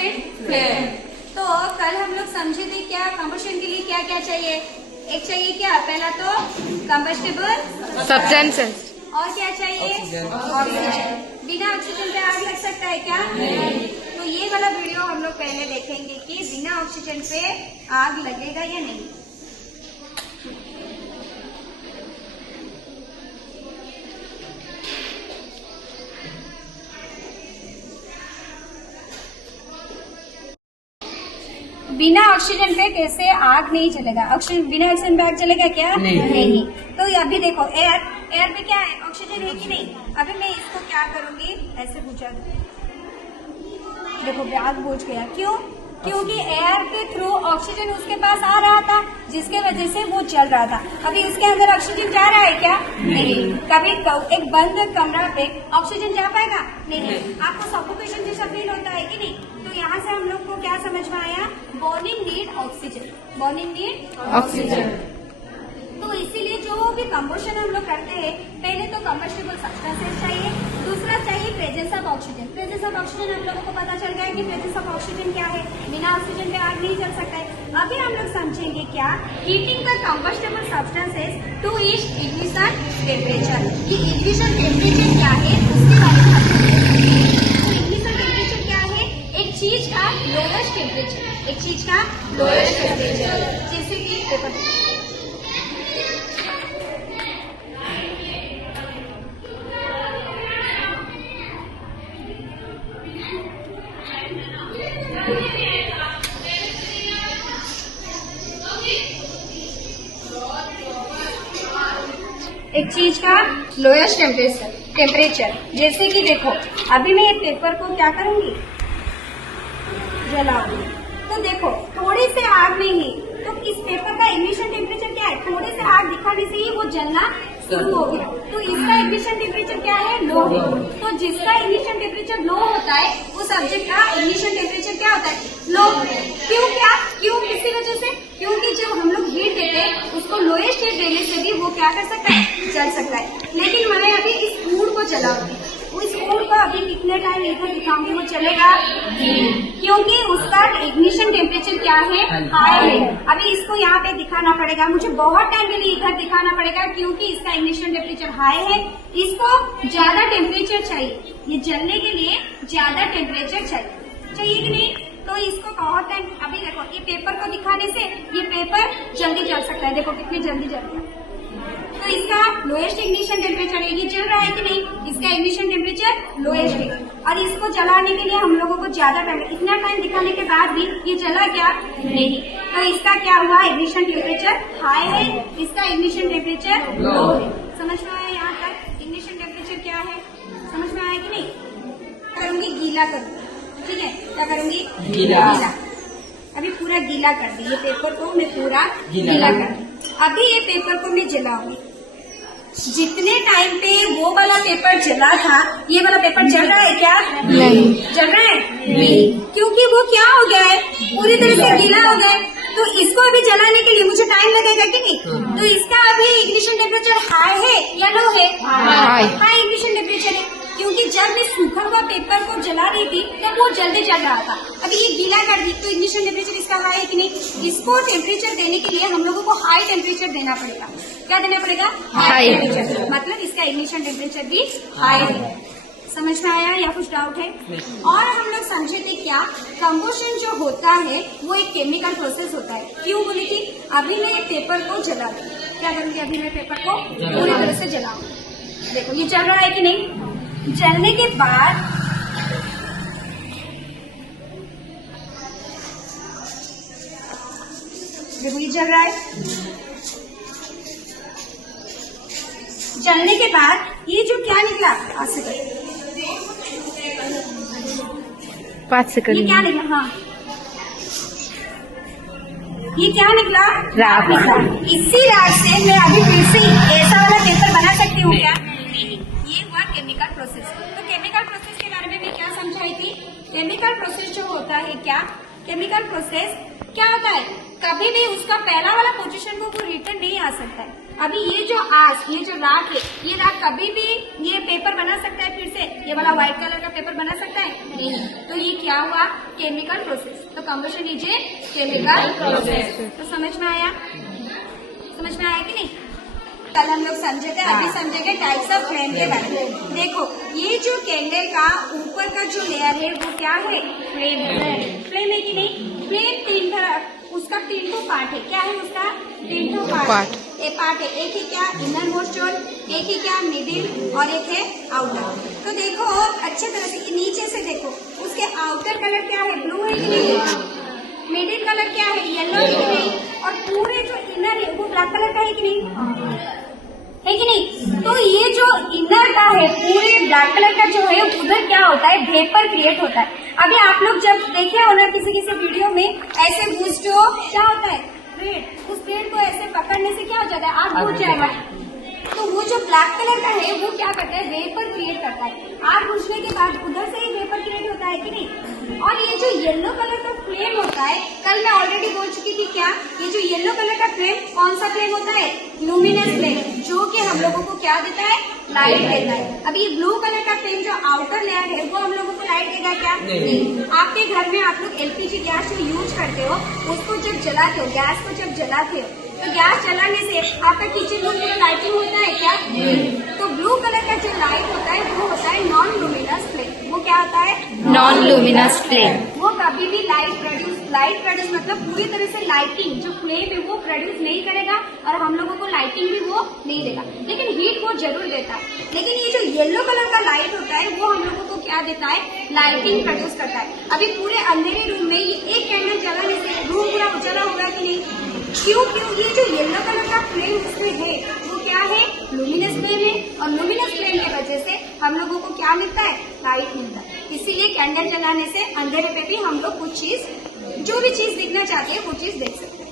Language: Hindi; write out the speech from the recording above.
तो कल हम लोग समझे थे क्या कंबशन के लिए क्या क्या चाहिए। एक चाहिए क्या, पहला तो कंबस्टेबल सब्सटेंसेस, और क्या चाहिए ऑक्सीजन। बिना ऑक्सीजन पे आग लग सकता है क्या? नहीं। तो ये वाला वीडियो हम लोग पहले देखेंगे कि बिना ऑक्सीजन पे आग लगेगा या नहीं। बिना ऑक्सीजन पे कैसे आग नहीं चलेगा? ऑक्सीजन बिना ऑक्सीजन पे आग चलेगा क्या? नहीं। तो अभी देखो एयर में क्या है, ऑक्सीजन है कि नहीं। अभी मैं इसको क्या करूंगी, ऐसे बुझा दूंगी। देखो आग बुझ गया, क्यों? क्योंकि एयर के थ्रू ऑक्सीजन उसके पास आ रहा था, जिसके वजह से वो चल रहा था। अभी उसके अंदर ऑक्सीजन जा रहा है क्या? नहीं। कभी एक बंद कमरा पे ऑक्सीजन जा पाएगा? नहीं। आपको सफोकेशन जैसा फील होता है कि नहीं? तो यहाँ से हम लोग को क्या समझ में आया, burning need oxygen, burning need oxygen. तो इसीलिए जो भी कंबशन हम लोग करते हैं, पहले तो कंबस्टेबल सब्सटेंसेस चाहिए, दूसरा चाहिए presence of oxygen. Presence of oxygen हम लोगों को पता चल गया कि प्रेजेंस ऑफ ऑक्सीजन क्या है, बिना ऑक्सीजन पे आग नहीं चल सकता है। अभी हम लोग समझेंगे क्या, heating the combustible substances to each ignition temperature. ये इग्निशन टेम्परेचर क्या है उसके बारे में इग्निशन टेम्परेचर क्या है, एक चीज का लोएस्ट टेम्परेचर, एक चीज का लोएस्ट टेम्परेचर। जैसे कि एक चीज का लोएस्ट टेम्परेचर। जैसे कि देखो अभी मैं ये पेपर को क्या करूंगी, जलाऊंगी। तो देखो थोड़ी से आग में ही, तो इस पेपर का इग्निशन टेम्परेचर क्या है, थोड़े से आग दिखाने से ही वो जलना शुरू हो गया। तो इसका इग्निशन टेम्परेचर क्या है, लो। तो जिसका इग्निशन टेम्परेचर लो होता है उस ऑब्जेक्ट का इग्निशन टेम्परेचर क्या होता है, लो। क्यों किसी वजह से, क्योंकि जब हम लोग हीट देते हैं उसको लोएस्ट हीट देने से भी वो क्या कर सकता है, जल सकता है। लेकिन मैं अभी इस फूड को जलाऊंगी, इस फूड को अभी कितने टाइम इधर दिखाऊंगी, वो चलेगा क्योंकि उसका इग्निशन टेम्परेचर क्या है, हाई है। अभी इसको यहाँ पे दिखाना पड़ेगा, मुझे बहुत टाइम के लिए इधर दिखाना पड़ेगा क्योंकि इसका इग्निशन टेम्परेचर हाई है। इसको ज्यादा टेम्परेचर चाहिए, ये जलने के लिए ज्यादा टेम्परेचर चाहिए कि नहीं। तो इसको बहुत टाइम, अभी देखो ये पेपर को दिखाने से ये पेपर जल्दी जल सकता है, देखो कितनी जल्दी जल रहा है। तो इसका लोएस्ट इग्निशन टेम्परेचर है, ये जल रहा है कि नहीं, इसका इग्निशन टेम्परेचर लोएस्ट है। और इसको जलाने के लिए हम लोगों को ज्यादा टाइम, इतना टाइम दिखाने के बाद भी ये जला क्या, नहीं। तो इसका क्या हुआ, इग्निशन टेम्परेचर हाई है, इसका इग्निशन टेम्परेचर लो है। समझ में आया यहाँ तक इग्निशन टेम्परेचर क्या है, समझ में आया कि नहीं। करूंगी गीला करूंगी, ठीक है, क्या करूंगी, गीला। अभी पूरा गीला कर दी, ये पेपर को मैं पूरा गीला कर दी। अभी ये पेपर को मैं जलाऊंगी। जितने टाइम पे वो वाला पेपर जला था, ये वाला पेपर जल रहा है क्या, नहीं जल रहा है, नहीं। क्योंकि वो क्या हो गया है, पूरी तरह से गीला हो गया है। तो इसको अभी जलाने के लिए मुझे टाइम लगेगा कि नहीं। तो इसका अभी इग्निशन टेम्परेचर हाई है या लो है, हाई इग्निशन टेम्परेचर है। क्योंकि जब मैं सूखा हुआ पेपर को जला रही थी तब वो जल्दी जल रहा था, अभी ये गीला कर दी तो इग्निशन टेम्परेचर इसका हाई है कि नहीं। इसको टेम्परेचर देने के लिए हम लोगों को हाई टेम्परेचर देना पड़ेगा। क्या देना पड़ेगा, हाई टेम्परेचर, मतलब इसका इग्निशन टेम्परेचर भी हाई है। समझ में आया या कुछ डाउट है? और हम लोग समझे थे क्या, कंबशन जो होता है वो एक केमिकल प्रोसेस होता है। क्यों बोली थी, अभी मैं ये पेपर को जला दूँ, क्या करूंगी, अभी मैं पेपर को पूरी तरह से जलाऊंगी। देखो ये जल रहा है कि नहीं। जलने के बाद देखो ये जल रहा है। जलने के बाद ये जो क्या निकला, 5 सेकंड, ये क्या निकला, हाँ ये क्या निकला, राख निकला। इसी राख से मैं अभी फिर से ऐसा वाला पेपर बना सकती हूँ क्या, ये हुआ केमिकल प्रोसेस। तो केमिकल प्रोसेस के बारे में भी क्या समझाई थी, केमिकल प्रोसेस जो होता है क्या, केमिकल प्रोसेस क्या होता है, कभी भी उसका पहला वाला पोजीशन को वो रिटर्न नहीं आ सकता है। अभी ये जो राख है, ये राख कभी भी ये पेपर बना सकता है फिर से, ये वाला व्हाइट कलर का पेपर बना सकता है नहीं। तो ये क्या हुआ, केमिकल प्रोसेस। तो combustion is a chemical process. तो समझ में आया कि नहीं? कल हम लोग समझे थे, अभी समझेंगे टाइप्स ऑफ फ्लेम के बारे में। देखो ये जो कैंडल का ऊपर का जो लेयर है वो क्या है, फ्लेम है। फ्लेम है कि नहीं? फ्लेम उसका 3 पार्ट है। क्या है उसका? 3 पार्ट। एक पार्ट है, एक ही क्या इनर मोस्ट जोन, एक ही क्या मिडिल और एक है आउटर। तो देखो अच्छे तरह से नीचे से देखो, उसके आउटर कलर क्या है, ब्लू है कि नहीं? मिडिल कलर क्या है, येलो है कि नहीं? और पूरे जो इनर है वो ब्लैक कलर का है कि नहीं? है कि नहीं? तो ये जो इनर का है पूरे ब्लैक कलर का जो है, उधर क्या होता है, वेपर क्रिएट होता है। अभी आप लोग जब देखे हो ना किसी वीडियो में, ऐसे बूस्ट जो क्या होता है, थ्रेड, उस थ्रेड को ऐसे पकड़ने से क्या हो जाता है, आग बुझ जाएगा। तो वो जो ब्लैक कलर का है वो क्या करता है, वेपर क्रिएट करता है। आग बुझने के बाद उधर से ही वेपर क्रिएट होता है कि नहीं? और ये जो येलो कलर का फ्लेम होता है, कल मैं ऑलरेडी बोल चुकी थी क्या, ये जो येलो कलर का फ्लेम कौन सा फ्लेम होता है, लुमिनस फ्लेम, जो कि हम लोगों को क्या देता है, लाइट देता है। अब ये ब्लू कलर का फ्लेम जो आउटर लेयर है वो हम लोगों को लाइट देगा क्या? नहीं। आपके घर में आप लोग एलपीजी गैस जो यूज करते हो, उसको जब जलाते हो, गैस को जब जलाते हो, तो गैस जलाने से आपका किचन रूम पूरा लाइटिंग होता है क्या? तो ब्लू कलर का जो लाइट होता है वो होता है नॉन लुमिनस फ्लेम। वो क्या होता है, नॉन लुमिनस फ्लेम। वो कभी भी लाइट प्रोड्यूस मतलब पूरी तरह से लाइटिंग जो फ्लेम है वो प्रोड्यूस नहीं करेगा और हम लोगों को लाइटिंग भी वो नहीं देगा, लेकिन हीट वो जरूर देता है। लेकिन ये जो येलो कलर का लाइट होता है वो हम लोगों को क्या देता है, लाइटिंग प्रोड्यूस करता है। अभी पूरे अंधेरे रूम में ये एक कैंडल जलाने से रूम पूरा उजाला होगा कि नहीं? क्यों? ये जो येलो कलर का फ्लेम उसमें है वो क्या है, लुमिनस फ्लेम है। और लुमिनस फ्लेम की वजह से हम लोगों को क्या मिलता है, लाइट मिलता है। इसीलिए कैंडल जलाने से अंधेरे पे भी हम लोग कुछ चीज, जो भी चीज दिखना चाहते हैं वो चीज देख सकते हैं।